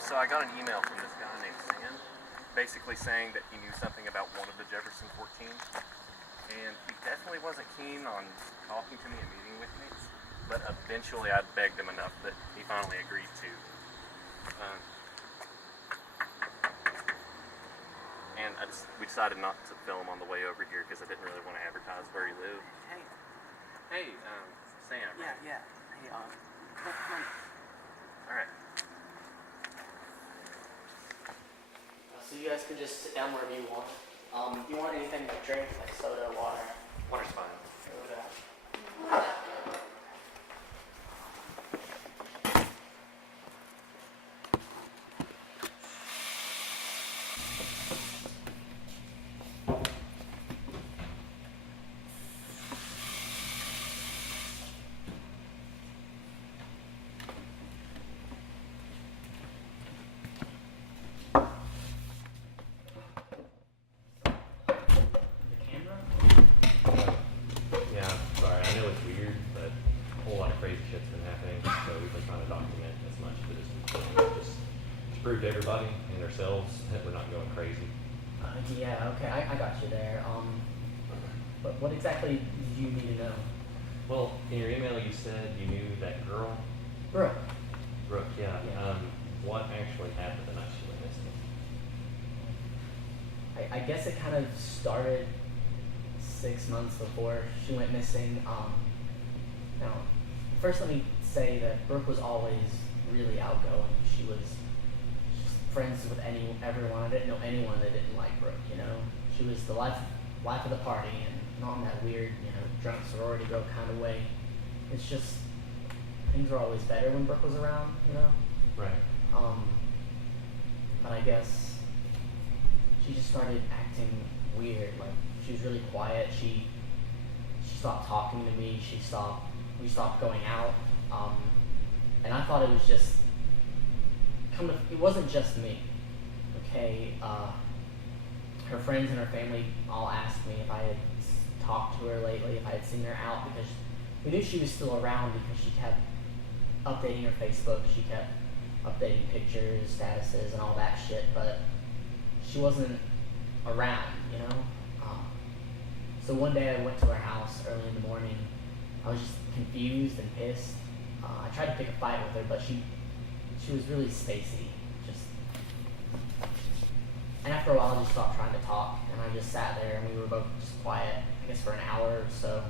So I got an email from this guy named Sam, basically saying that he knew something about one of the Jefferson 14, and he definitely wasn't keen on talking to me and meeting with me, but eventually I begged him enough that he finally agreed to. And we decided not to film on the way over here because I didn't really want to advertise where he lived. Hey, Sam. Right? Yeah. Hey, come on. All right. So you guys can just sit down wherever you want. Do you want anything to drink, like soda, water? Water's fine. Soda. Yeah, sorry. I know it's weird, but a whole lot of crazy shit's been happening, so we've been trying to document as much of it as just to prove to everybody and ourselves that we're not going crazy. Yeah, okay, I got you there. But what exactly did you need to know? Well, in your email you said you knew that girl. Brooke. Brooke, yeah. Yeah. What actually happened the night she went missing? I guess it kind of started 6 months before she went missing. Now, first let me say that Brooke was always really outgoing. She was just friends with everyone. I didn't know anyone that didn't like Brooke, you know? She was the life of the party, and not in that weird, drunk sorority girl kind of way. It's just, things were always better when Brooke was around, you know? Right. But I guess she just started acting weird. Like, she was really quiet. She stopped talking to me. We stopped going out. And I thought it was just it wasn't just me. Okay. Her friends and her family all asked me if I had talked to her lately, if I had seen her out, because we knew she was still around because she kept updating her Facebook. She kept updating pictures, statuses, and all that shit, but she wasn't around, you know? So one day I went to her house early in the morning. I was just confused and pissed. I tried to pick a fight with her, but she was really spacey. And after a while, I just stopped trying to talk, and I just sat there, and we were both just quiet, I guess for an hour or so.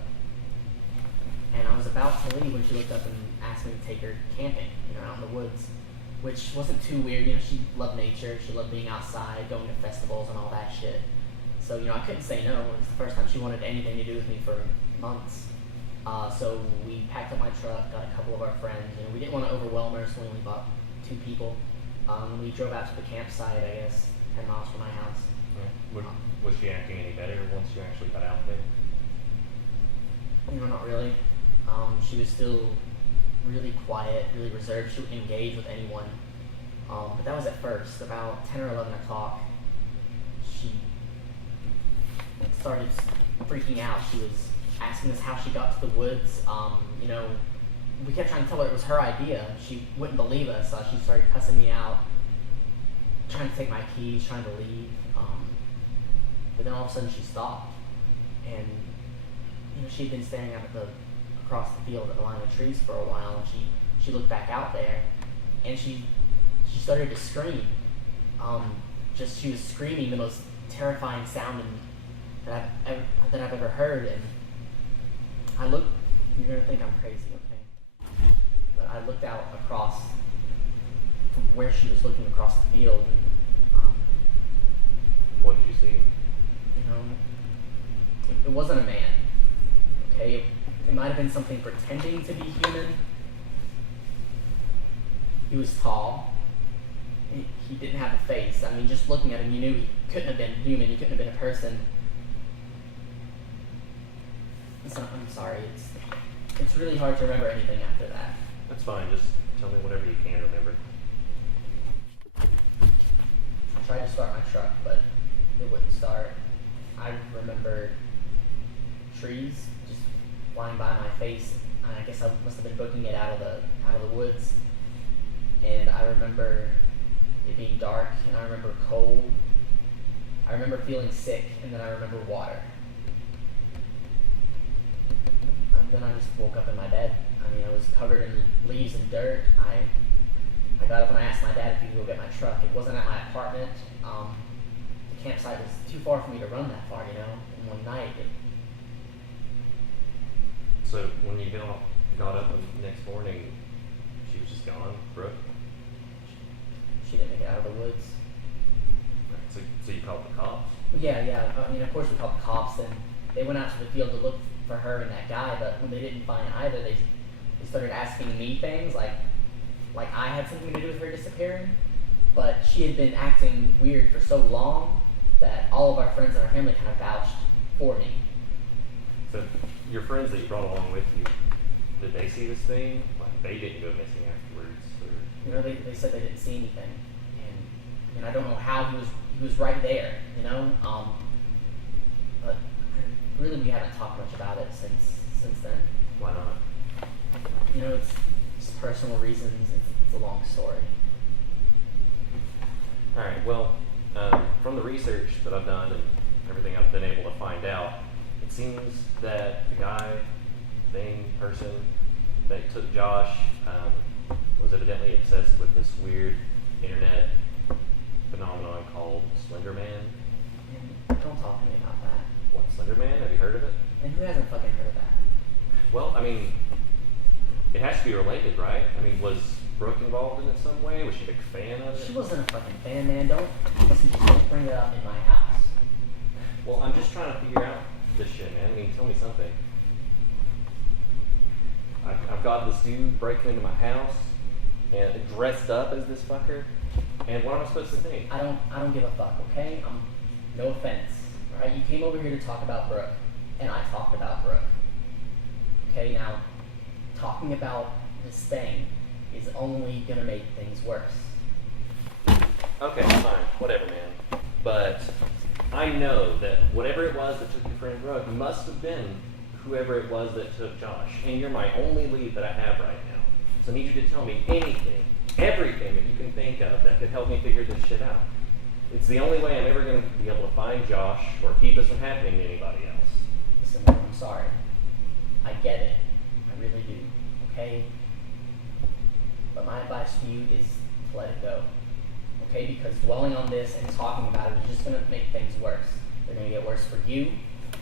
And I was about to leave when she looked up and asked me to take her camping, out in the woods, which wasn't too weird. She loved nature, she loved being outside, going to festivals and all that shit. So, I couldn't say no. It was the first time she wanted anything to do with me for months. So we packed up my truck, got a couple of our friends. We didn't want to overwhelm her, so we only bought 2 people. We drove out to the campsite, I guess, 10 miles from my house. Right. Was she acting any better once you actually got out there? Not really. She was still really quiet, really reserved. She wouldn't engage with anyone. But that was at first. About 10 or 11 o'clock, she started freaking out. She was asking us how she got to the woods. We kept trying to tell her it was her idea. She wouldn't believe us. She started cussing me out, trying to take my keys, trying to leave. But then all of a sudden she stopped, and she'd been staring out across the field at the line of trees for a while, and she looked back out there, and she started to scream. She was screaming the most terrifying sound that I've ever heard, and I looked. You're gonna think I'm crazy, okay? But I looked out across from where she was looking across the field, and what did you see? It wasn't a man. Okay, it might have been something pretending to be human. He was tall. He didn't have a face. Just looking at him, you knew he couldn't have been human. He couldn't have been a person. I'm sorry. It's really hard to remember anything after that. That's fine. Just tell me whatever you can remember. I tried to start my truck, but it wouldn't start. I remember trees just flying by my face. I guess I must have been booking it out of the woods. And I remember it being dark, and I remember cold. I remember feeling sick, and then I remember water. And then I just woke up in my bed. I mean, I was covered in leaves and dirt. I got up and I asked my dad if he could go get my truck. It wasn't at my apartment. The campsite was too far for me to run that far, you know. And one night, So when you got up the next morning, she was just gone, Brooke? she didn't make it out of the woods. Right. So you called the cops? Yeah. I mean, of course we called the cops, and they went out to the field to look for her and that guy. But when they didn't find either, they started asking me things like I had something to do with her disappearing. But she had been acting weird for so long that all of our friends and our family kind of vouched for me. So your friends that you brought along with you, did they see this thing? Like they didn't go missing afterwards, or? You know, they said they didn't see anything, and I don't know how he was right there, you know. But really we haven't talked much about it since then. Why not? You know, it's personal reasons. It's a long story. All right. Well, from the research that I've done and everything I've been able to find out, it seems that the guy, person that took Josh was evidently obsessed with this weird internet phenomenon called Slender Man. And don't talk to me about that. What, Slender Man? Have you heard of it? And who hasn't fucking heard of that? Well, I mean, it has to be related, right? I mean, was Brooke involved in it some way? Was she a big fan of it? She wasn't a fucking fan, man. Don't bring it up in my house. Well, I'm just trying to figure out this shit, man. I mean, tell me something. I've got this dude breaking into my house and dressed up as this fucker. And what am I supposed to think? I don't give a fuck, okay? No offense, alright? You came over here to talk about Brooke, and I talked about Brooke. Okay, now, talking about this thing is only gonna make things worse. Okay, fine. Whatever, man. But I know that whatever it was that took your friend Brooke must have been whoever it was that took Josh. And you're my only lead that I have right now. So I need you to tell me anything, everything that you can think of that could help me figure this shit out. It's the only way I'm ever going to be able to find Josh or keep this from happening to anybody else. Listen, man, I'm sorry. I get it. I really do, okay? But my advice to you is to let it go. Okay, because dwelling on this and talking about it is just going to make things worse. They're going to get worse for you.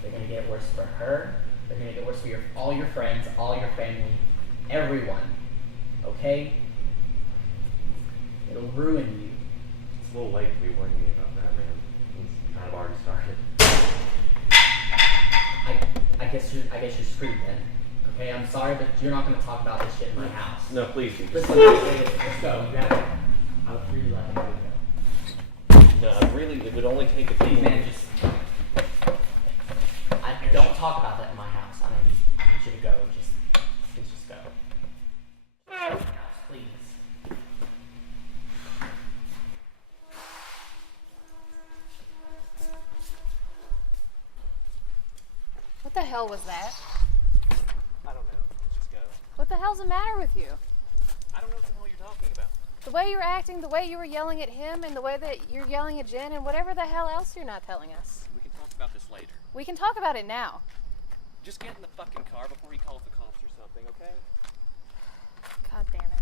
They're going to get worse for her. They're going to get worse for all your friends, all your family, everyone. Okay? It'll ruin you. It's a little late to be warning me about that, man. It's kind of already started. I guess you're screwed then. Okay, I'm sorry, but you're not going to talk about this shit in my house. No, please do. Listen, let's go. You have it. I would really like to go. No, it would only take a few Please, man, minutes. don't talk about that in my house. I need you to go. Please just go. Please. What the hell was that? I don't know. Let's just go. What the hell's the matter with you? I don't know what the hell you're talking about. The way you were acting, the way you were yelling at him, and the way that you're yelling at Jen, and whatever the hell else you're not telling us. We can talk about this later. We can talk about it now. Just get in the fucking car before he calls the cops or something, okay? God damn it.